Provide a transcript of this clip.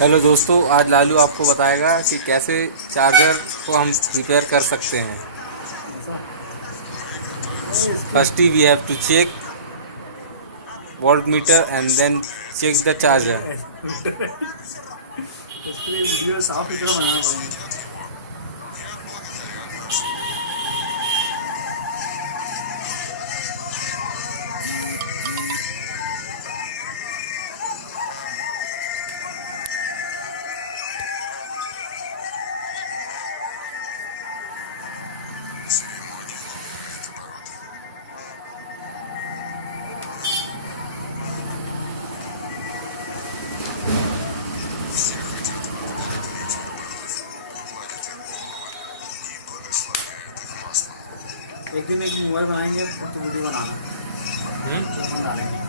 Hello दोस्तों, आज लालू आपको बताएगा कि कैसे चार्जर को हम रिपेयर कर सकते हैं। ऐसा इसके firstly we have to check voltmeter and then check the charger. इसके लिए वीडियो साफ सुथरा बनाना पड़ेगा। एक दिन एक मोबाइल बनाएंगे तो वीडियो बनाना हम्म। तो अपन डालेंगे।